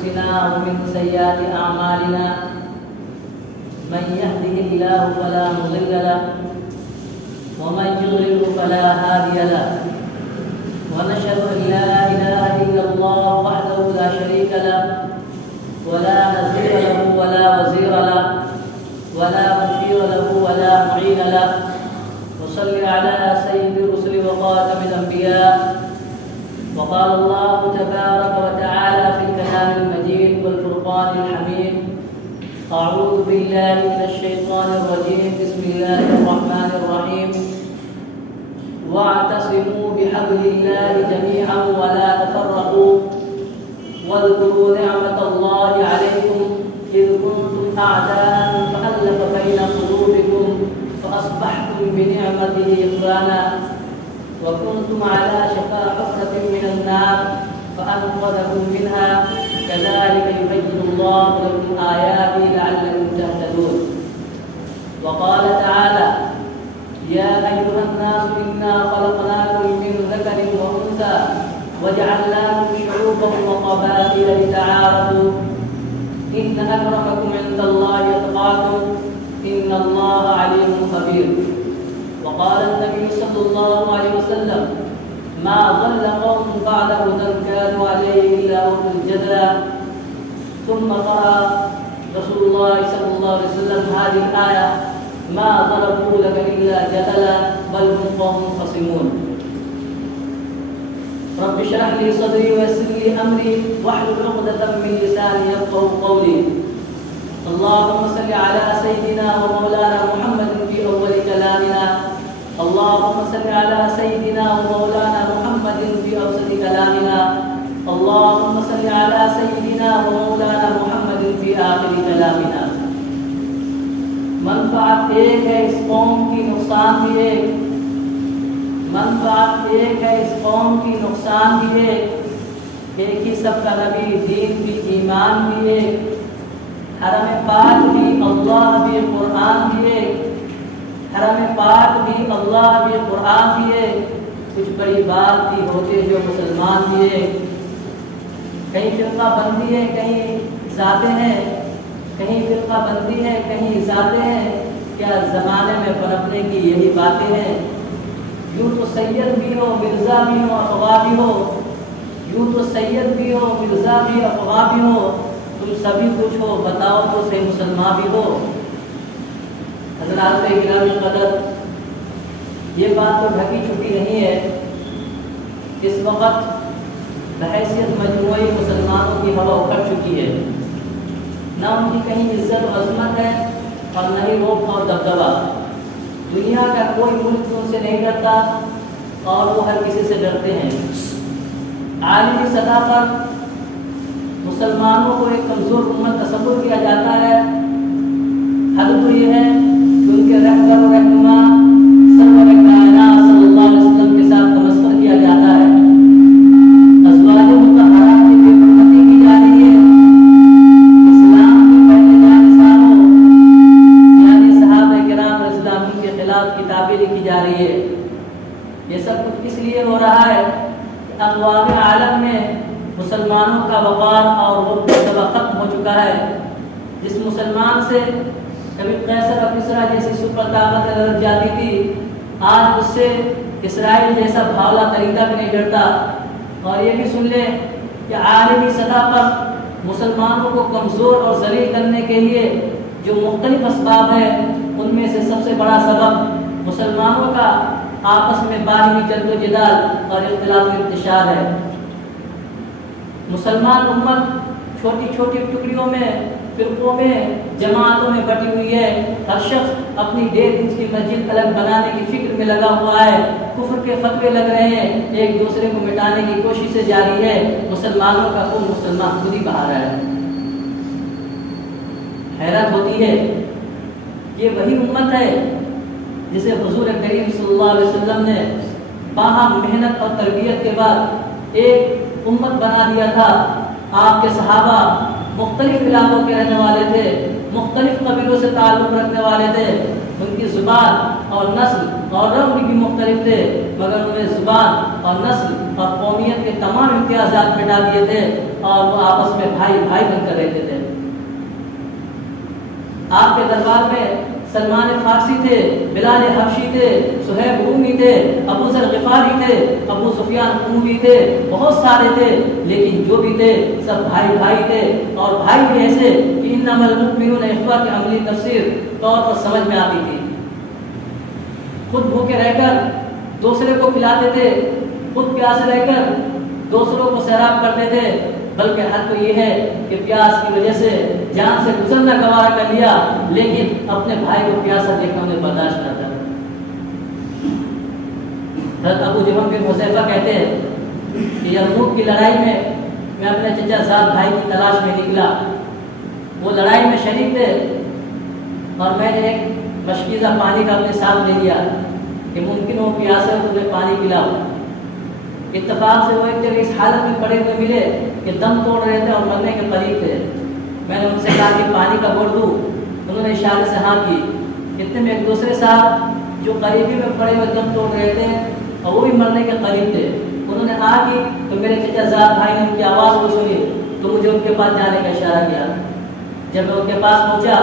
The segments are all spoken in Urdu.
أنفسنا ومن سيئات أعمالنا من يهده الله فلا مضل له ومن يضلل فلا هادي له ونشهد أن لا إله إلا الله وحده لا شريك له ولا نظير له ولا وزير له ولا مشير له ولا معين له وصل على سيد الرسل وخاتم الأنبياء. وقال الله تبارك وتعالى في الكلام المجيد والفرقان الحميد: أعوذ بالله من الشيطان الرجيم، بسم الله الرحمن الرحيم. واعتصموا بحبل الله جميعا ولا تفرقوا واذكروا نعمة الله عليكم إذ كنتم أعداء فألف بين قلوبكم فأصبحتم بنعمته إخوانا وكنتم على شفا حفرة من النار فأنقذكم منها كذلك يبين الله لكم آياته لعلكم تهتدون. وقال تعالى: يا أيها الناس إنا خلقناكم من ذكر وأنثى وجعلناكم شعوبا وقبائل لتعارفوا إن أكرمكم عند الله أتقاكم إن الله عليم خبير. وقال النبي صلى الله عليه وسلم: ما ضل قوم بعد هدى كانوا عليه إلا أولو الجدل. ثم قرأ رسول الله صلى الله عليه وسلم هذه الآية: ما ضربوا لك إلا جدلا بل هم قوم خصمون. رب اشرح لي صدري ويسر لي أمري واحلل عقدة من لساني يفقهوا قولي. اللهم صل على سيدنا ومولانا محمد في أول كلامنا. اللهم صل على سيدنا ومولانا محمد في أوسط كلامنا. اللهم صل على سيدنا ومولانا محمد في آخر كلامنا. منفعت ایک ہے اس قوم کی، نقصان بھی ایک. منفعت ایک ہے اس قوم کی، نقصان بھی ایک. ایک ہی سب کا نبی، دین بھی، ایمان بھی ایک. حرم پاک بھی، اللہ بھی، قرآن بھی ایک. حرم پاک بھی، اللہ بھی، قرآن بھی ایک. کچھ بڑی بات بھی ہوتے جو مسلمان بھی ایک. کہیں فرقہ بندی ہے، کہیں ذاتیں ہیں. کہیں فرقہ بندی ہے، کہیں ذاتیں ہیں. کیا زمانے میں پنپنے کی یہی باتیں ہیں؟ یوں تو سید بھی ہو، مرزا بھی ہو، افواہ بھی ہو. یوں تو سید بھی ہو، مرزا بھی، افواہ بھی ہو. تم سبھی کچھ ہو، بتاؤ تو صحیح مسلمان بھی ہو. حضرات گرامی قدر، یہ بات تو ڈھکی چھپی نہیں ہے. اس وقت بحیثیت مجموعی مسلمانوں کی ہوا اکھڑ چکی ہے. نہ ان کی کہیں عزت و عظمت ہے اور نہ ہی روب اور دبدبا. دنیا کا کوئی ملک ان سے نہیں ڈرتا اور وہ ہر کسی سے ڈرتے ہیں. عالمی سطح پر مسلمانوں کو ایک کمزور امت تصور کیا جاتا ہے. حد تو یہ ہے کہ ان کے رہبر و رہنما سرور کائنات صلی اللہ علیہ وسلم کے ساتھ تمسخر کیا جاتا ہے. ازواج مطہرات کی بے حرمتی کی جا رہی ہے. اسلام کے پہلے جانشینوں یعنی صحابہ کرام رضی اللہ عنہم کے خلاف کتابیں لکھی جا رہی ہے. یہ سب کچھ اس لیے ہو رہا ہے کہ اقوام عالم میں مسلمانوں کا وقار اور رتبہ ختم ہو چکا ہے. جس مسلمان سے کبھی قیصر اور کسریٰ جیسی سپر طاقت لڑ جاتی تھی، آج اس سے اسرائیل جیسا بھاولا طریقہ بھی نہیں ڈرتا. اور یہ بھی سن لیں کہ عالمی سطح پر مسلمانوں کو کمزور اور ذلیل کرنے کے لیے جو مختلف اسباب ہیں، ان میں سے سب سے بڑا سبب مسلمانوں کا آپس میں باہمی جد و جدال اور اختلاف و انتشار ہے. مسلمان امت چھوٹی چھوٹی ٹکڑیوں میں، فرقوں میں، جماعتوں میں بٹی ہوئی ہے. ہر شخص اپنی 1.5 انچ کی مسجد الگ بنانے کی فکر میں لگا ہوا ہے. کفر کے فتوے لگ رہے ہیں، ایک دوسرے کو مٹانے کی کوششیں جاری ہے. مسلمانوں کا خون مسلمان خود ہی بہا رہا ہے. حیرت ہوتی ہے. یہ وہی امت ہے جسے حضور کریم صلی اللہ علیہ وسلم نے باہم محنت اور تربیت کے بعد ایک امت بنا دیا تھا. آپ کے صحابہ مختلف علاقوں کے رہنے والے تھے، مختلف قبیلوں سے تعلق رکھنے والے تھے، ان کی زبان اور نسل اور رنگ بھی مختلف تھے، مگر انہوں نے زبان اور نسل اور قومیت کے تمام امتیازات مٹا دیے تھے اور وہ آپس میں بھائی بھائی بن کر رہتے تھے۔ آپ کے دربار میں سلمان فارسی تھے، بلال حبشی تھے، صہیب رومی تھے، ابو ذر غفاری تھے، ابو سفیان اموی تھے، بہت سارے تھے، لیکن جو بھی تھے سب بھائی بھائی تھے، اور بھائی بھی ایسے کہ انما المؤمنون اخوہ کی عملی تفسیر طور پر سمجھ میں آتی تھی۔ خود بھوکے رہ کر دوسرے کو کھلاتے تھے، خود پیاسے رہ کر دوسروں کو سیراب کرتے تھے، بلکہ حد تو یہ ہے کہ پیاس کی وجہ سے جان سے گزرنا گوارا کر لیا، لیکن اپنے بھائی کو پیاسا دیکھ کر انہیں برداشت نہ تھا۔ حضرت ابو جہل بن حذیفہ کہتے ہیں کہ یرموک کی لڑائی میں اپنے چچا زاد بھائی کی تلاش میں نکلا، وہ لڑائی میں شریک تھے، اور میں نے ایک مشکیزہ پانی کا اپنے ساتھ لے لیا کہ ممکن ہو پیاسے ہو تمہیں پانی پلاؤ۔ اتفاق سے وہ ایک جگہ اس حالت میں پڑے ہوئے ملے کہ دم توڑ رہے تھے اور مرنے کے قریب تھے۔ میں نے ان سے کہا کہ پانی کا گھونٹ دوں، انہوں نے اشارے سے ہاں کی۔ اتنے میں ایک دوسرے صاحب جو قریبی میں پڑے ہوئے دم توڑ رہے تھے اور وہ بھی مرنے کے قریب تھے، انہوں نے ہاں کی تو میرے چچا زاد بھائی نے ان کی آواز کو سنی تو مجھے ان کے پاس جانے کا اشارہ کیا۔ جب میں ان کے پاس پہنچا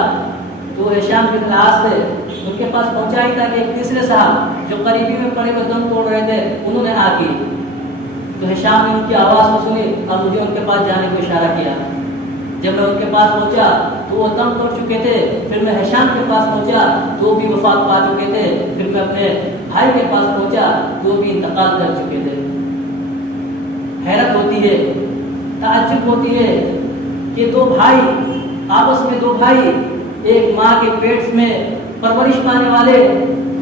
تو وہ ہشام بن العاص تھے، ان کے پاس پہنچا ہی تھا کہ ایک تیسرے صاحب جو قریبی میں پڑے ہوئے دم توڑ رہے تھے انہوں نے ہاں کی، تو ہشام نے ان کی آواز کو سنی اور مجھے ان کے پاس جانے کو اشارہ کیا۔ جب میں ان کے پاس پہنچا تو وہ دم توڑ چکے تھے، پھر میں ہشام کے پاس پہنچا تو وہ بھی وفات پا چکے تھے، پھر میں اپنے بھائی کے پاس پہنچا تو وہ بھی انتقال کر چکے تھے۔ حیرت ہوتی ہے، تعجب ہوتی ہے کہ دو بھائی آپس میں، دو بھائی ایک ماں کے پیٹ میں پرورش پانے والے،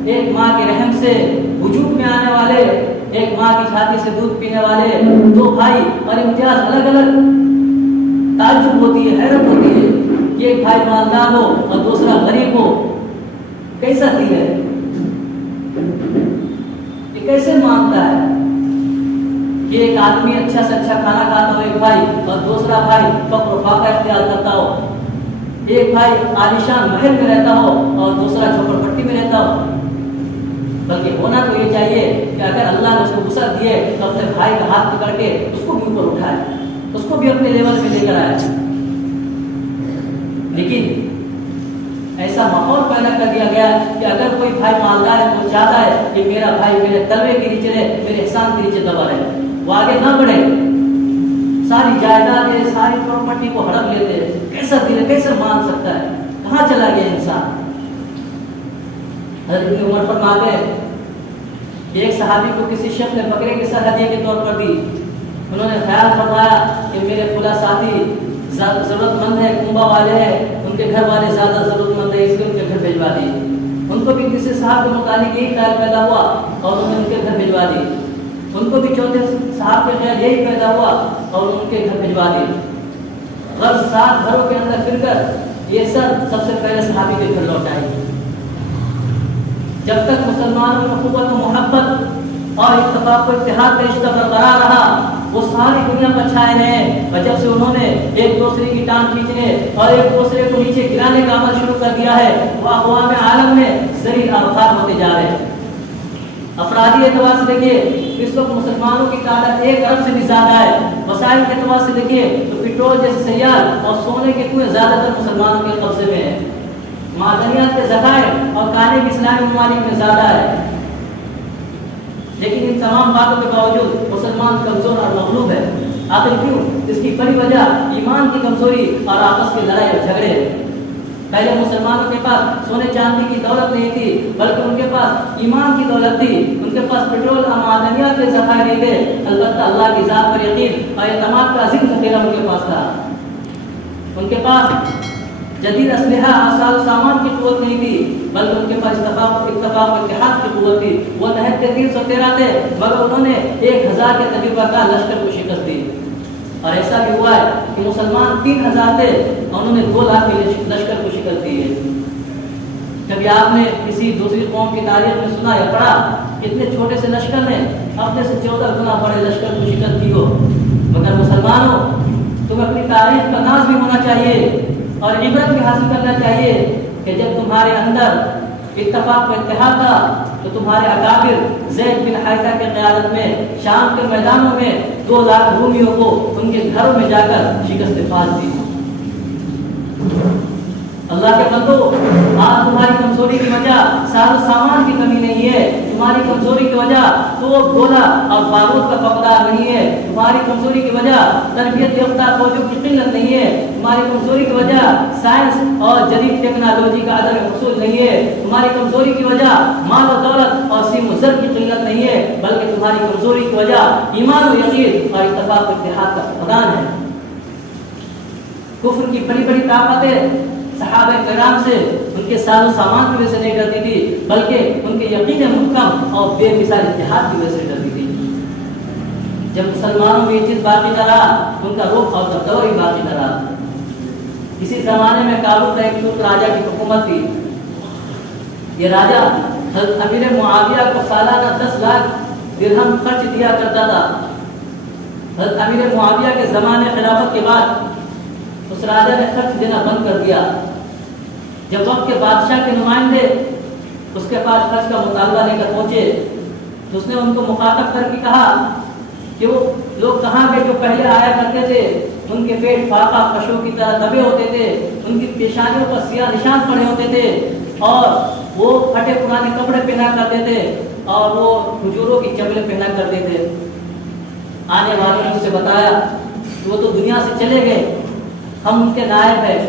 ایک ماں کے رحم سے وجود میں آنے والے، ایک ماں کی چھاتی سے دودھ پینے والے دو بھائی، اور امتیاز الگ الگ۔ تعجب ہوتی ہے، حیرت ہوتی ہے کہ ایک بھائی مالدار ہو اور دوسرا غریب ہو، کیسا دل ہے، یہ کیسے مانتا ہے کہ ایک آدمی اچھا سے اچھا کھانا کھاتا ہو ایک بھائی، اور دوسرا بھائی فقر و فاقہ اختیار کرتا ہو، ایک بھائی عالیشان محل میں رہتا ہو اور دوسرا جھوپڑ پٹی میں رہتا ہو۔ بلکہ ہونا تو یہ چاہیے کہ اگر اللہ نے اس کو وسعت دی ہے تو اپنے بھائی کا ہاتھ پکڑ کے اس کو بھی اوپر اٹھائے، اس کو بھی اپنے لیول میں لے کر آئے۔ لیکن ایسا ماحول پیدا کر دیا گیا کہ اگر کوئی بھائی مالدار ہے تو چاہتا ہے کہ میرا بھائی میرے تلوے کے نیچے رہے، میرے احسان کے نیچے دبا رہے، وہ آگے نہ بڑھے، ساری جائیدادیں ساری پراپرٹی کو ہڑپ لیتے۔ کیسا دل ہے، کیسے مان سکتا ہے، کہاں چلا گیا انسان۔ حضرت ابن عمر فرماتے ہیں کہ ایک صحابی کو کسی شخص نے بکرے کے ساتھ ہدیے کے طور پر دی، انہوں نے خیال فرمایا کہ میرے فلاں ساتھی ضرورت مند ہے، کنبہ والے ہیں، ان کے گھر والے زیادہ ضرورت مند ہے، اس لیے ان کے گھر بھیجوا دی۔ ان کو بھی کسی صاحب کے متعلق یہی خیال پیدا ہوا اور انہوں نے ان کے گھر بھیجوا دی۔ ان کو بھی چوتھے صاحب کے خیال یہی پیدا ہوا اور ان کے گھر بھیجوا دی۔ غرض 7 گھروں کے اندر پھر کر یہ سب سے پہلے صحابی کے گھر لوٹ آئی۔ جب تک مسلمانوں میں قوت و محبت اور اتفاق و اتحاد کا رشتہ برقرار رہا، وہ ساری دنیا پر چھائے رہے، اور جب سے انہوں نے ایک دوسرے کی ٹانگ کھینچنے اور ایک دوسرے کو نیچے گرانے کا عمل شروع کر دیا ہے، وہ اقوام عالم میں زریع آبخار ہوتے جا رہے ہیں۔ افرادی اعتبار سے دیکھیے اس وقت مسلمانوں کی تعداد 1 ارب سے بھی زیادہ ہے۔ وسائل کے اعتبار سے دیکھیے تو پیٹرول جیسے سیال اور سونے کے کنویں زیادہ تر مسلمانوں کے قبضے میں ہیں۔ معدنیات کے ذخائر اور کانے بھی اسلامی ممالک میں زیادہ ہے، لیکن ان تمام باتوں کے باوجود مسلمان کمزور اور مغلوب ہے۔ آخر کیوں؟ اس کی بڑی وجہ ایمان کی کمزوری اور آپس کی لڑائی اور جھگڑے ہیں۔ پہلے مسلمانوں کے پاس سونے چاندی کی دولت نہیں تھی، بلکہ ان کے پاس ایمان کی دولت تھی، ان کے پاس پیٹرول اور معدنیات کے ذخائر نہیں تھے، البتہ اللہ کی ذات پر یقین اور اعتماد کا عظیم ذخیرہ ان کے پاس تھا۔ ان کے پاس جدید اسلحہ اور سامان کی قوت نہیں تھی، بلکہ ان کے پاس اتفاق و اتحاد کی قوت تھی۔ وہ نہایت کے 313 تھے، مگر انہوں نے 1000 کے تجربہ کار لشکر کو شکست دی۔ اور ایسا بھی ہوا ہے کہ مسلمان 3000 تھے اور انہوں نے 2 لاکھ کے لشکر کو شکست دی ہے۔ کبھی آپ نے کسی دوسری قوم کی تاریخ میں سنا یا پڑھا اتنے چھوٹے سے لشکر نے اپنے سے 14 گنا بڑے لشکر کو شکست دی ہو؟ مگر مسلمانوں، تمہیں اپنی تاریخ کا ناز بھی ہونا چاہیے اور عبرت بھی حاصل کرنا چاہیے کہ جب تمہارے اندر اتفاق و اتحاد تھا تو تمہارے اکابر زید بن حارثہ کے قیادت میں شام کے میدانوں میں 2 لاکھ رومیوں کو ان کے گھروں میں جا کر شکست فاش دی۔ اللہ کے بندو، آج تمہاری کمزوری کی وجہ ساز و سامان کی کمی نہیں ہے، تمہاری کمزوری کی وجہ تو گولہ اور بارود کا فقدان نہیں ہے، تمہاری کمزوری کی وجہ تربیت یافتہ فوجوں کی قلت نہیں ہے، تمہاری کمزوری کی وجہ سائنس اور جدید ٹیکنالوجی کا عدم حصول نہیں ہے، تمہاری کمزوری کی وجہ مال و دولت اور سیم و زر کی قلت نہیں ہے، بلکہ تمہاری کمزوری کی وجہ ایمان و یقین اور اتفاق و اتحاد کا فقدان ہے۔ کفر کی بڑی بڑی طاقتیں صحابہ کرام سے ان کے ساز و سامان کی وجہ سے نہیں ڈرتی تھی، بلکہ ان کے یقین محکم اور بے مثال اتحاد کی وجہ سے ڈرتی تھی۔ جب مسلمانوں میں یہ چیز باقی نہ رہا، ان کا رخ اور دبدبہ بھی باقی نہ رہا۔ اسی زمانے میں کابل کا ایک ترک راجا کی حکومت تھی۔ یہ راجا حضرت امیر معاویہ کو سالانہ 10 لاکھ درہم خرچ دیا کرتا تھا۔ حضرت امیر معاویہ کے زمانے خلافت کے بعد اس راجا نے خرچ دینا بند کر دیا۔ جب وقت کے بادشاہ کے نمائندے اس کے پاس خرچ کا مطالبہ لے کر پہنچے تو اس نے ان کو مخاطب کر کے کہا کہ وہ لوگ کہاں کے جو پہلے آیا کرتے تھے، ان کے پیٹ فاقہ پشو کی طرح دبے ہوتے تھے، ان کی پیشانیوں پر سیاہ نشان پڑے ہوتے تھے اور وہ پھٹے پرانے کپڑے پہنا کرتے تھے اور وہ کھجوروں کی چپلیں پہنا کرتے تھے۔ آنے والوں نے اسے بتایا کہ وہ تو دنیا سے چلے گئے، ہم ان کے نائب ہیں۔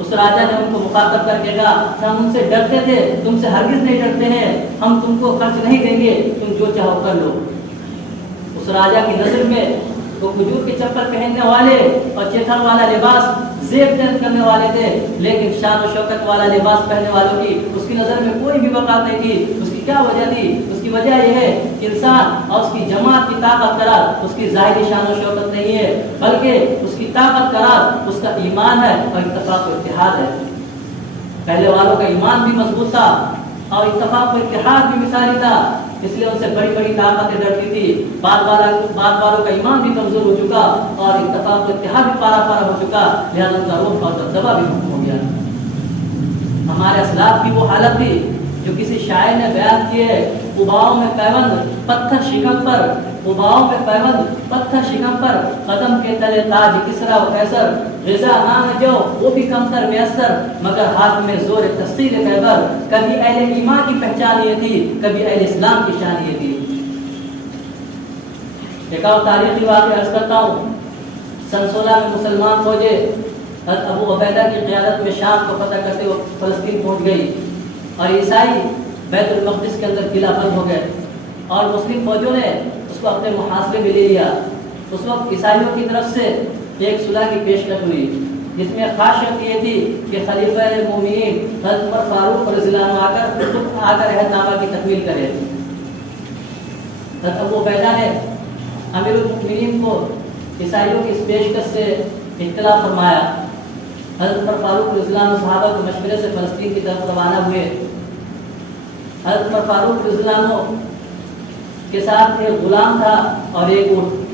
اس راجا نے ان کو مخاطب کر کے کہا کہ ہم ان سے ڈرتے تھے، تم سے ہرگز نہیں ڈرتے ہیں، ہم تم کو خرچ نہیں دیں گے، تم جو چاہو کر لو۔ اس راجا کی نظر میں وہ کھجور کے چپل پہننے والے اور چیتھر والا لباس زیب تن کرنے والے تھے، لیکن شان و شوکت والا لباس پہننے والوں کی اس کی نظر میں کوئی بھی وقت نہیں تھی۔ اس کی کیا وجہ تھی؟ اس کی وجہ یہ ہے کہ انسان اور اس کی جماعت کی طاقت کا راز اس کی ظاہری شان و شوکت نہیں ہے، بلکہ اس کی طاقت کا راز اس کا ایمان ہے اور اتفاق و اتحاد ہے۔ پہلے والوں کا ایمان بھی مضبوط تھا اور اتفاق و اتحاد بھی مثالی تھا، اس لیے ان سے بڑی بڑی طاقتیں ڈرتی تھی۔ بعد والوں کا ایمان بھی کمزور ہو چکا اور اتفاق و اتحاد بھی پارا پارا ہو چکا، لہذا ان کا روح اور دبدبہ بھی ختم ہو گیا۔ ہمارے اسلاف کی وہ حالت تھی جو کسی شاعر نے بیان کی ہے، قباؤں میں پیوند پتھر شکم پر، قباؤں میں پیوند پتھر شکم پر، قدم کے تلے تاج کسرا و قیصر، غذا نام جو وہ بھی کمتر میسر، مگر ہاتھ میں زور تسخیر خیبر۔ کبھی اہل ایمان کی پہچان یہ تھی، کبھی اہل اسلام کی شان یہ تھی۔ ایک اور تاریخی واقعہ عرض کرتا ہوں۔ سن 16 میں مسلمان فوجیں حضرت ابو عبیدہ کی قیادت میں شام کو فتح کرتے ہوئے فلسطین پہنچ گئی اور عیسائی بیت المقدس کے اندر قلعہ بند ہو گئے اور مسلم فوجوں نے اس کو اپنے محاصرے میں لے لیا۔ اس وقت عیسائیوں کی طرف سے ایک صلح کی پیشکش ہوئی جس میں خاص شرط یہ تھی کہ خلیفہ مومنین حضرت عمر فاروق رضی اللہ عنہ آ کر عہد نامہ کی تکمیل کرے۔ حضرت ابو عبیدہ نے امیر المؤمنین کو عیسائیوں کی اس پیشکش سے اطلاع فرمایا۔ حضرت عمر فاروق رضی اللہ عنہ صحابہ کے مشورے سے فلسطین کی طرف روانہ ہوئے۔ حضرت عمر فاروق رضی اللہ عنہ کے ساتھ ایک غلام تھا اور ایک اونٹ۔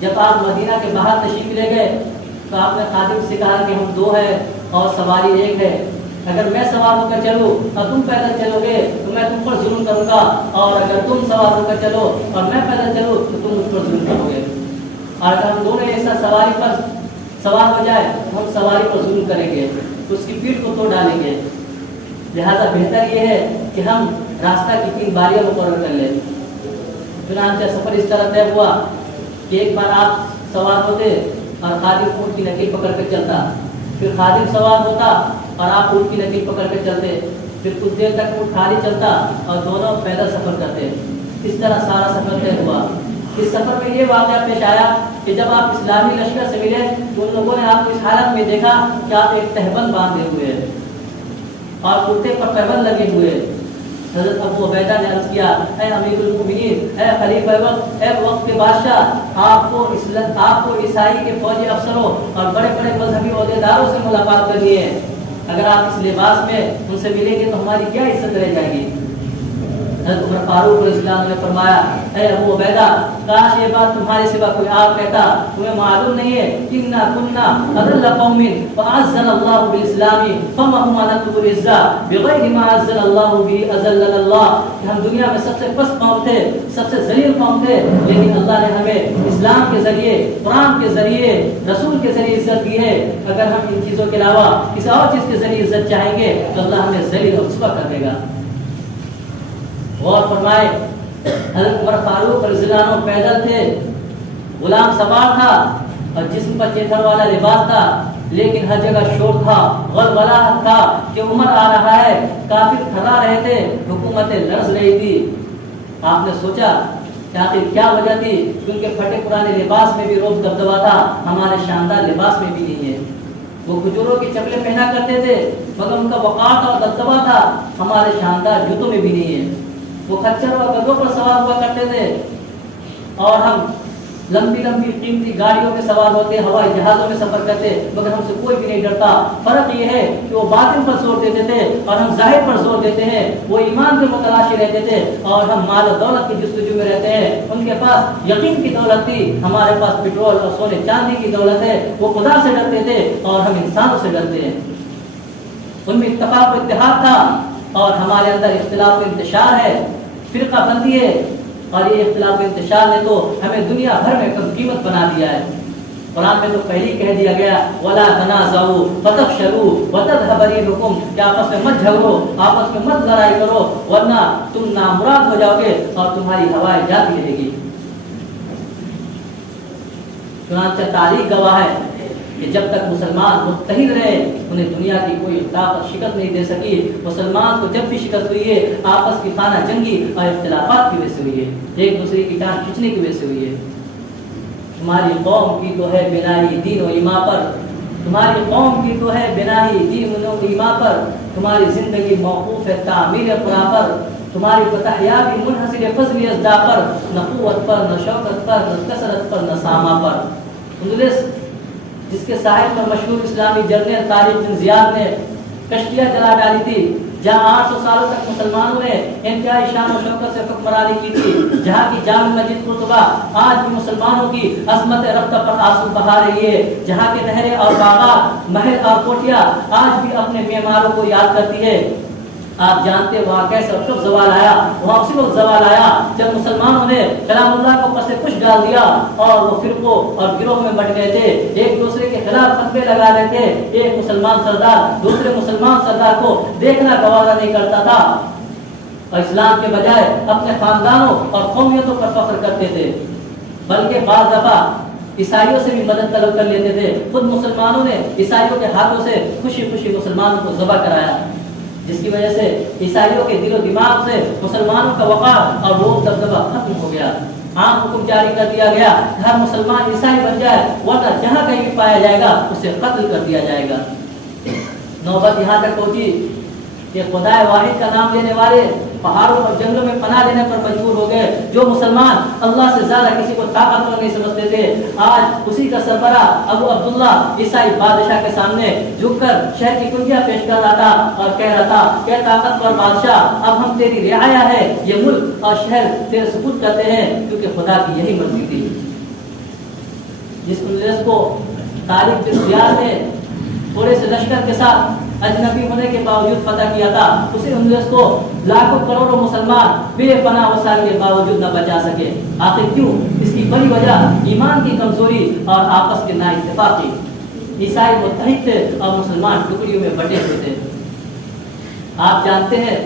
جب آپ مدینہ کے باہر تشریف لے گئے تو آپ نے خادم سے کہا کہ ہم 2 ہیں اور سواری 1 ہے، اگر میں سوار ہو کر چلوں اور تم پیدل چلو گے تو میں تم پر ظلم کروں گا، اور اگر تم سوار ہو کر چلو اور میں پیدل چلوں تو تم مجھ پر ظلم کرو گے، اور اگر ہم دونوں ایسا سواری پر سوار ہو جائے تو ہم سواری پر ظلم کریں گے، تو اس کی پیٹھ کو توڑ ڈالیں گے، لہذا بہتر یہ ہے کہ ہم راستہ کی 3 باریاں مقرر کر لیں۔ چنانچہ سفر اس طرح طے ہوا کہ ایک بار آپ سوار ہوتے اور خادم اونٹ کی نکیل پکڑ کر چلتا، پھر خادم سوار ہوتا اور آپ اونٹ کی نکیل پکڑ کر چلتے، پھر کچھ دیر تک اونٹ خالی چلتا اور دونوں پیدل سفر کرتے۔ اس طرح سارا سفر طے ہوا۔ اس سفر میں یہ واقعہ پیش آیا کہ جب آپ اسلامی لشکر سے ملے تو ان لوگوں نے آپ کو اس حالت میں دیکھا کہ آپ ایک تہبند باندھے ہوئے ہیں اور کرتے پر تہبند لگے ہوئے۔ حضرت ابو عبیدہ نے عرض کیا، اے امیر المؤمنین، اے خلیفہ وقت، اے وقت کے بادشاہ، آپ کو عیسائی کے فوجی افسروں اور بڑے بڑے مذہبی عہدیداروں سے ملاقات کرنی ہے، اگر آپ اس لباس میں ان سے ملیں گے تو ہماری کیا عزت رہ جائے گی؟ حضرت عمر فاروق رضی اللہ عنہ نے فرمایا اے ابو عبیدہ کاش یہ بات تمہارے سوا کوئی آپ کہتا، تمہیں معلوم نہیں ہے انا كنا اذل قوم فاعزنا الله بالاسلام فما هم نطلب العزة بغیر ما عزل الله به اذلنا الله، کہ ہم دنیا میں سب سے پست قوم تھے، سب سے ذلیل قوم تھے، لیکن اللہ نے ہمیں اسلام کے ذریعے، قرآن کے ذریعے، رسول کے ذریعے عزت دی ہے۔ اگر ہم ان چیزوں کے علاوہ کسی اور چیز کے ذریعے عزت چاہیں گے تو اللہ ہمیں ذلیل اور رسوا کر دے گا۔ غور فرمائے حضرت عمر فاروق رضی اللہ عنہ پیدل تھے، غلام سوار تھا اور جسم پر چیتھڑ والا لباس تھا، لیکن ہر جگہ شور تھا، غلغلہ تھا کہ عمر آ رہا ہے، کافر تھرا رہے تھے، حکومتیں لرز رہی تھی۔ آپ نے سوچا کہ آخر کیا وجہ تھی؟ کیونکہ پھٹے پرانے لباس میں بھی روب دبدبا تھا، ہمارے شاندار لباس میں بھی نہیں ہے۔ وہ کھجوروں کی چپلیں پہنا کرتے تھے مگر ان کا وقار اور دبدبا تھا، ہمارے شاندار جوتوں میں بھی نہیں ہے۔ وہ خچر اور گدھوں پر سوار ہوا کرتے تھے اور ہم لمبی لمبی قیمتی گاڑیوں میں سوار ہوتے، ہوائی جہازوں میں سفر کرتے، مگر ہم سے کوئی بھی نہیں ڈرتا۔ فرق یہ ہے کہ وہ باطن پر زور دیتے تھے اور ہم ظاہر پر زور دیتے ہیں، وہ ایمان کے متلاشی رہتے تھے اور ہم مال و دولت کی جستجو میں رہتے ہیں۔ ان کے پاس یقین کی دولت تھی، ہمارے پاس پٹرول اور سونے چاندی کی دولت ہے۔ وہ خدا سے ڈرتے تھے اور ہم انسانوں سے ڈرتے ہیں۔ ان میں اتفاق و اتحاد تھا اور ہمارے اندر اختلاف و انتشار ہے، فرقہ بندی ہے، اور یہ اختلاف و انتشار نے تو ہمیں دنیا بھر میں کم قیمت بنا دیا ہے۔ قرآن میں تو پہلے کہہ دیا گیا وَلَا تَنَازَعُوا فَتَفْشَلُوا وَتَذْهَبَ رِيحُكُمْ، کہ آپس میں مت جھگڑو، آپس میں مت لڑائی کرو، ورنہ تم نامراد ہو جاؤ گے اور تمہاری ہوائیں جاتی رہے گی۔ چنانچہ تاریخ گواہ ہے کہ جب تک مسلمان متحد رہے انہیں دنیا کی کوئی طاقت شکست نہیں دے سکی۔ مسلمان کو جب بھی شکست ہوئی ہے آپس کی خانہ جنگی اور اختلافات کی وجہ سے ہوئی ہے، ایک دوسرے کی ٹانگ کھینچنے کی وجہ سے ہوئی ہے۔ تمہاری قوم کی تو ہے بنائی دین و ایمان پر، تمہاری قوم کی تو ہے بنائی دین و ایمان پر، تمہاری زندگی موقوف ہے تعمیر قرآن پر، تمہاری فتحیابی منحصر فضل ازدا پر، نہ قوت پر، نہ شوکت پر، نہ کثرت پر، نہ ساما پر۔ اندلس جس کے ساحل پر مشہور اسلامی جرنیل طارق بن زیاد نے کشتیاں جلا ڈالی تھی، جہاں 800 سالوں تک مسلمانوں نے انتہائی شان و شوکت سے حکمرانی کی تھی، جہاں کی جامع مسجد قرطبہ آج بھی مسلمانوں کی عظمت رفتہ پر آنسو بہا رہی ہے، جہاں کے نہریں اور باغات، محل اور کوٹیاں آج بھی اپنے معماروں کو یاد کرتی ہے۔ آپ جانتے ہیں وہاں کیسے اور کب زوال آیا؟ وہاں اسی وقت زوال آیا جب مسلمانوں نے کلام اللہ کو پس پش ڈال دیا اور وہ فرقوں اور گروہ میں بٹ گئے تھے، ایک دوسرے کے خلاف فتوے لگا رہے تھے، ایک مسلمان سردار دوسرے مسلمان سردار کو دیکھنا گوارا نہیں کرتا تھا اور اسلام کے بجائے اپنے خاندانوں اور قومیتوں پر فخر کرتے تھے، بلکہ بعض دفعہ عیسائیوں سے بھی مدد طلب کر لیتے تھے۔ خود مسلمانوں نے عیسائیوں کے ہاتھوں سے خوشی خوشی مسلمانوں کو ذبح کرایا، جس کی وجہ سے عیسائیوں کے دل و دماغ سے مسلمانوں کا وقار اور روب دبدبہ ختم ہو گیا۔ عام حکم جاری کر دیا گیا کہ ہر مسلمان عیسائی بن جائے، ورنہ جہاں کہیں بھی پایا جائے گا اسے قتل کر دیا جائے گا۔ نوبت یہاں تک پہنچی کہ خدائے واحد کا نام لینے والے پہاڑوں اور جنگلوں میں پناہ لینے پر مجبور ہو گئے۔ جو مسلمان اللہ سے زیادہ کسی کو طاقتور نہیں سمجھتے تھے، آج اسی کا سربراہ ابو عبداللہ عیسائی بادشاہ کے سامنے جھک کر شہر کی کنجیاں پیش کر رہا تھا اور کہہ رہا تھا کہ طاقتور بادشاہ اب ہم تیری رعایا ہے، یہ ملک اور شہر تیرے سپرد کرتے ہیں، کیونکہ خدا کی یہی مرضی تھی۔ جس مجلس کو طارق بن زیاد نے تھوڑے سے لشکر کے ساتھ اجنبی ہونے کے باوجود فتح کیا تھا، اسی اندلس کو لاکھوں کروڑوں مسلمان بے پناہ وسائل کے باوجود نہ بچا سکے۔ آخر کیوں؟ اس کی بڑی وجہ ایمان کی کمزوری اور آپس کے نا اتفاقی۔ عیسائی متحد تھے اور مسلمان ٹکڑیوں میں بٹے ہوئے تھے۔ آپ جانتے ہیں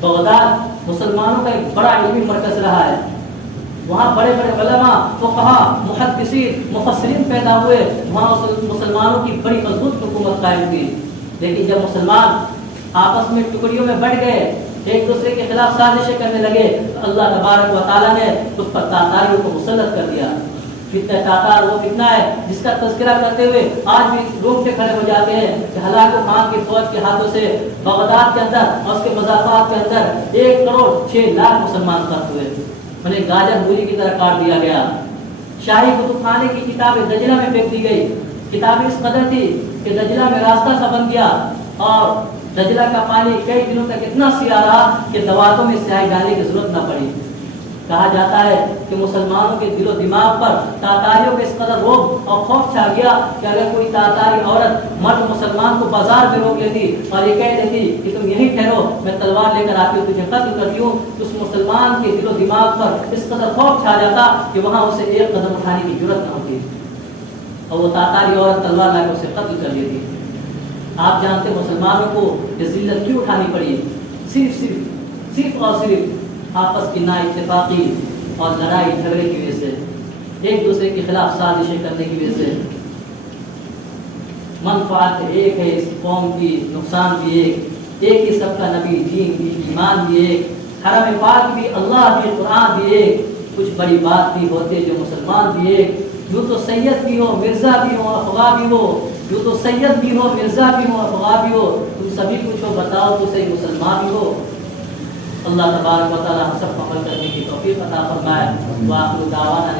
بغداد مسلمانوں کا ایک بڑا علمی مرکز رہا ہے، وہاں بڑے بڑے علماء، فقہاء، محدثین، مفسرین پیدا ہوئے، وہاں مسلمانوں کی بڑی مضبوط حکومت قائم ہوئی۔ لیکن جب مسلمان آپس میں ٹکڑیوں میں بٹ گئے، ایک دوسرے کے خلاف سازشیں کرنے لگے، تو اللہ تبارک و تعالیٰ نے اس پر تاتاریوں کو مسلط کر دیا۔ فتنہ تاتار وہ فتنہ ہے جس کا تذکرہ کرتے ہوئے آج بھی روم کے کھڑے ہو جاتے ہیں کہ ہلاکو خان کی فوج کے ہاتھوں سے بغداد کے اندر اور اس کے مضافات کے اندر 1,06,00,000 مسلمان قتل ہوئے، انہیں گاجر مولی کی طرح کاٹ دیا گیا۔ شاہی کتب خانے کی کتاب دجلہ میں پھینک دی گئی، کتابیں اس قدر تھی کہ دجلہ میں راستہ سا بن گیا اور دجلہ کا پانی کئی دنوں تک اتنا سیاہ رہا کہ دواتوں میں سیاہی ڈالنے کی ضرورت نہ پڑی۔ کہا جاتا ہے کہ مسلمانوں کے دل و دماغ پر تاتاریوں کے اس قدر روب اور خوف چھا گیا کہ اگر کوئی تاتاری عورت مرد مسلمان کو بازار میں روک لیتی اور یہ کہہ دیتی کہ تم یہیں ٹھہرو، میں تلوار لے کر آتی ہوں تجھے قتل کرتی ہوں، تو اس مسلمان کے دل و دماغ پر اس قدر خوف چھا جاتا کہ وہاں اسے ایک قدم اٹھانے کی ضرورت نہ ہوتی اور وہ تاتاری عورت تلوار لا کے اسے قتل کر لیتی۔ آپ جانتے مسلمانوں کو یہ ذلت کیوں اٹھانی پڑی؟ صرف اور صرف آپس کی نا اتفاقی اور لڑائی جھگڑے کی وجہ سے، ایک دوسرے کے خلاف سازشیں کرنے کی وجہ سے۔ منفعت ایک ہے اس قوم کی، نقصان بھی ایک ہی سب کا نبی، دین بھی، ایمان بھی ایک، حرم پاک بھی، اللہ بھی، قرآن بھی ایک، کچھ بڑی بات بھی ہوتے جو مسلمان بھی ایک۔ یوں تو سید بھی ہو، مرزا بھی ہو، افغا بھی ہو، یوں تو سید بھی ہو، مرزا بھی ہو، افغا بھی ہو، تم سبھی کچھ ہو، بتاؤ تو صحیح مسلمان بھی ہو۔ اللہ تبارک و تعالی ہم سب کو عمل کرنے کی توفیق عطا فرمائے۔ وآخر دعوانا